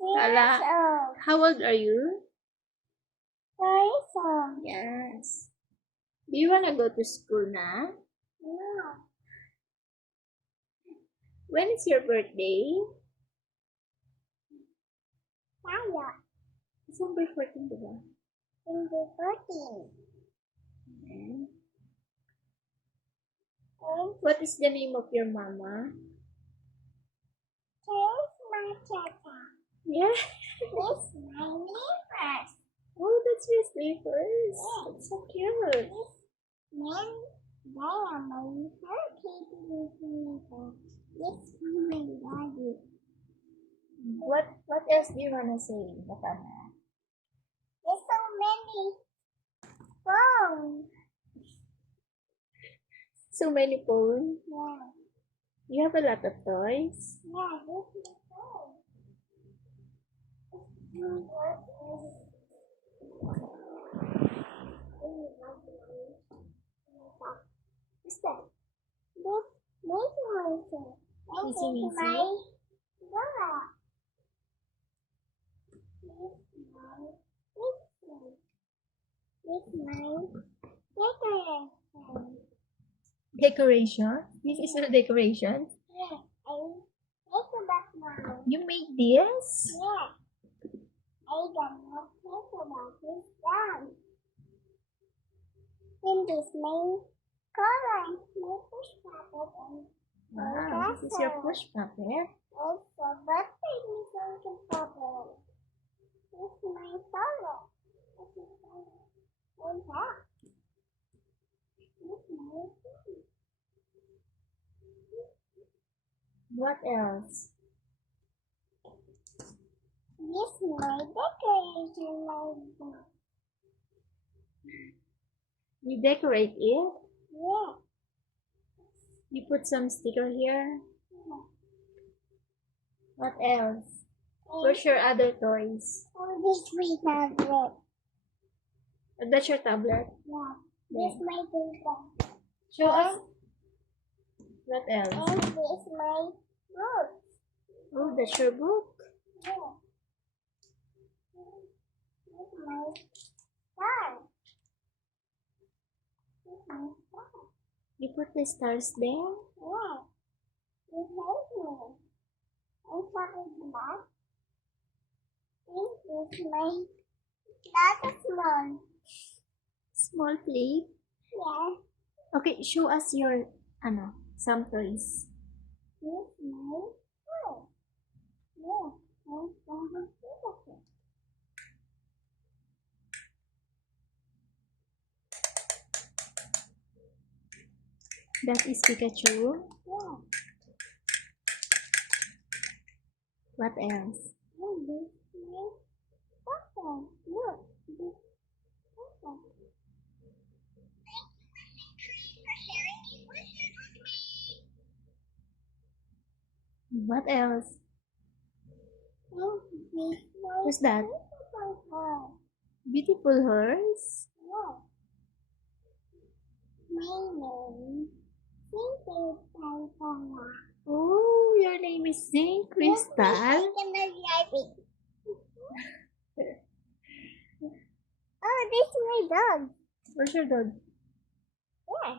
Hala, how old are you? 4 years old. Yes. Do you wanna go to school na? No. When is your birthday? Kaya. December 14, diba? 2014. Okay. And What is the name of your mama? here's my tata. Yeah. This is my neighbors. Oh, that's your slippers. That's so cute. This man, they are my hurricane neighbors. This is my daddy. What else do you wanna say, Matana? There's so many phones. So many phones. Yeah. You have a lot of toys. Yeah, this is my phone. What's that? This Missy. And Missy, this is Missy? my Dora. This is my Missy. This is my decoration. Decoration? This is a decoration? Yeah, I make a back now. You made this? Yeah. I got no paper about this done. And this my color, my push puppet, and Wow, this is your push puppet. also birthday Nicole puppet. This is my color. This is my and that. This is my thing. What else? This is my decoration, my book. You decorate it? Yeah. You put some sticker here? Yeah. What else? And Where's your other toys? this we have it. That's your tablet? Yeah. This my paper. Show us. What else? And this my book. Oh, that's your book. Yeah. This is my star. This is my star. You put the stars there? Yeah. You help me. And something black. And this is my not small. Small plate? Yeah. Okay, show us your, some toys. This is my toy. Yeah. And some Pikachu. That is Pikachu. Yeah. What else? And this is my button. Look. This button. What else? And this is my Who's that? button. Beautiful horse? Yeah. My name is Santana. Oh, your name is Saint Crystal? Oh, this is my dog. Where's your dog? Yeah.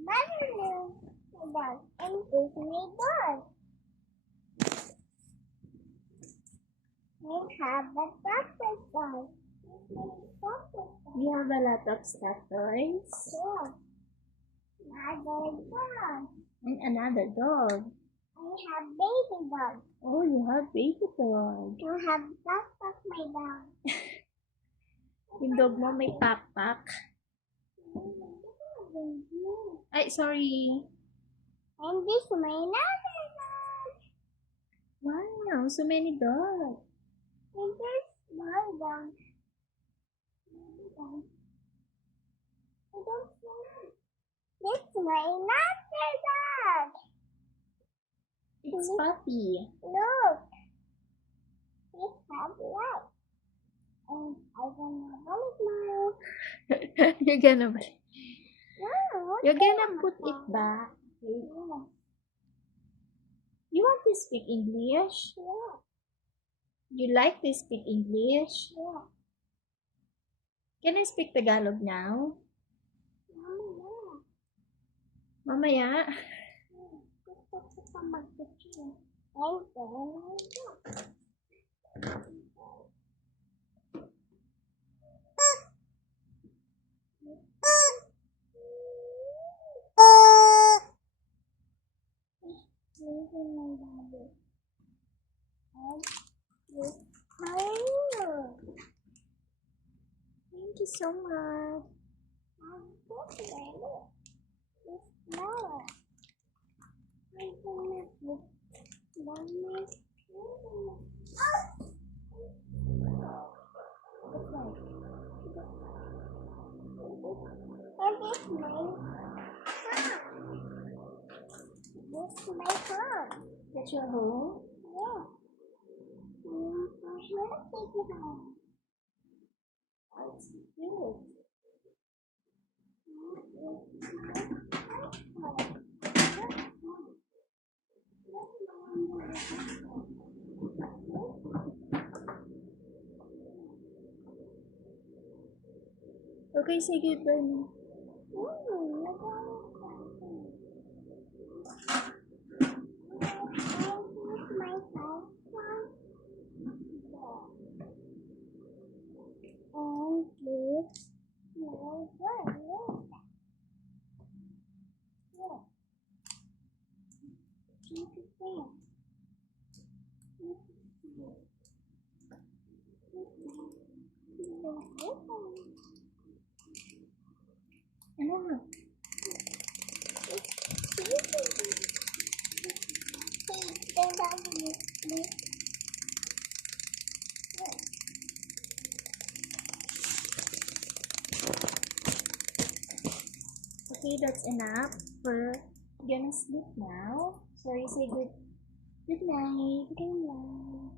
Mother knows my dog. And this is my dog. I have a doctor's dog. You have a lot of stuffed toys? Yeah. Another dog. And another dog. I have baby dog. Oh, you have baby dog. You have backpack my dog. Yung dog mo may pakpak. Ay, sorry. And this is my another dog. Wow, so many dogs. And this my dog. This is my another dog. It's Puppy. Look. It has light. And I don't know what it now. You're gonna No, You're gonna put it back. Yeah. You want to speak English? Yeah. You like to speak English? Yeah. Can I speak Tagalog now? Mama. Mamaya. Gusto ko pa mag-teaching. And then I go. Leaving my daddy. And this fire. Thank you so much. I'm good, baby. This flower. I'm gonna put mommy. And this my this is my home. That's your home? Yeah. I'm sure to take it home. That's good. Okay, say goodbye na. And this my bird. Yeah. Keep it there. Ano nga? Okay, that's enough. We're gonna sleep now. So you say good night. Good night.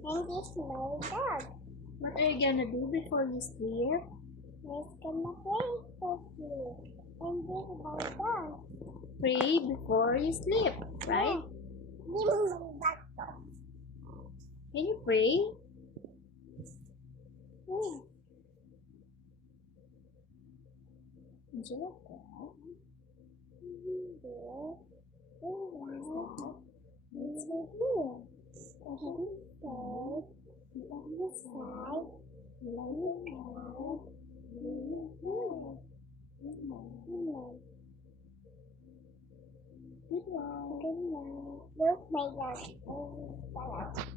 And this my dog. What are you gonna do before you sleep? He's gonna play with you. And this my dog. Pray before you sleep, right? Give me my backpack. Can you pray? Yeah. Would you like that? Good night. Look, my dog.